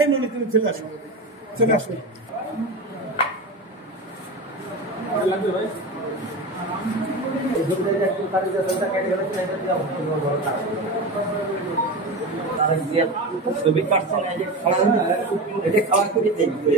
এই মনে তুমি চলে আসো, চলে আসো। ছবি পার্সন খাওয়া করে দেখবে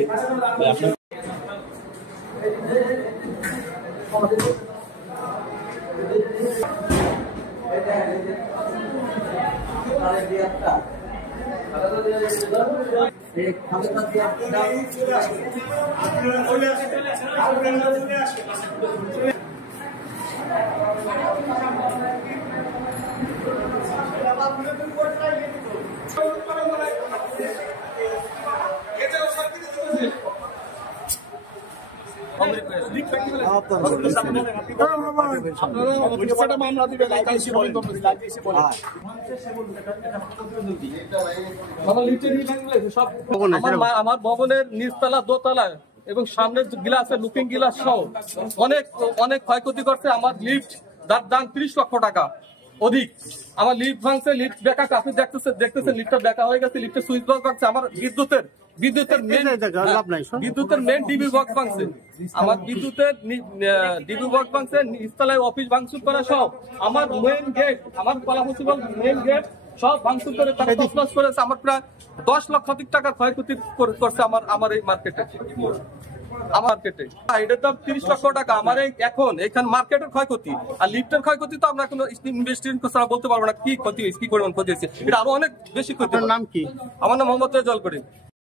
আমার ভবনের নিচতলা দোতলায় এবং সামনের গ্লাসের লুকিং গ্লাস সহ অনেক অনেক ক্ষয়ক্ষতি করছে। আমার লিফট দাম 30 লক্ষ টাকা অধিক। আমার লিফট ভাঙছে, লিফট বেকা, আপনি দেখতেছেন লিফটটা বেকা হয়ে গেছে, লিফটের সুইচ বক্স ভাঙছে, আমার বিদ্যুতের মেন ডিবি বক্স ভাঙছে, আমার বিদ্যুতের ডিবি বক্স ভাঙছে, নিচতলায় অফিস ভাঙচুর করা সব, আমার মেন গেট, আমার কলাপসিবল মেন গেট সব ভাঙচুর করে তারা তছনছ করেছে। আমার প্রায় 10 লক্ষাধিক টাকার ক্ষয়ক্ষতি করছে আমার এই মার্কেটে। এটার দাম 30 লক্ষ টাকা। আমার এখন এখানে মার্কেটের ক্ষয়ক্ষতি আর লিফটের ক্ষয়ক্ষতি তো আমরা কোনো ইনভেস্টিগেশন করে বলতে পারবো না কি ক্ষতি হয়েছে, কি পরিমাণ ক্ষতি হয়েছে। এটা আরো অনেক বেশি ক্ষতি। নাম কি? আমার নাম মোহাম্মদ রেজাউল করিম।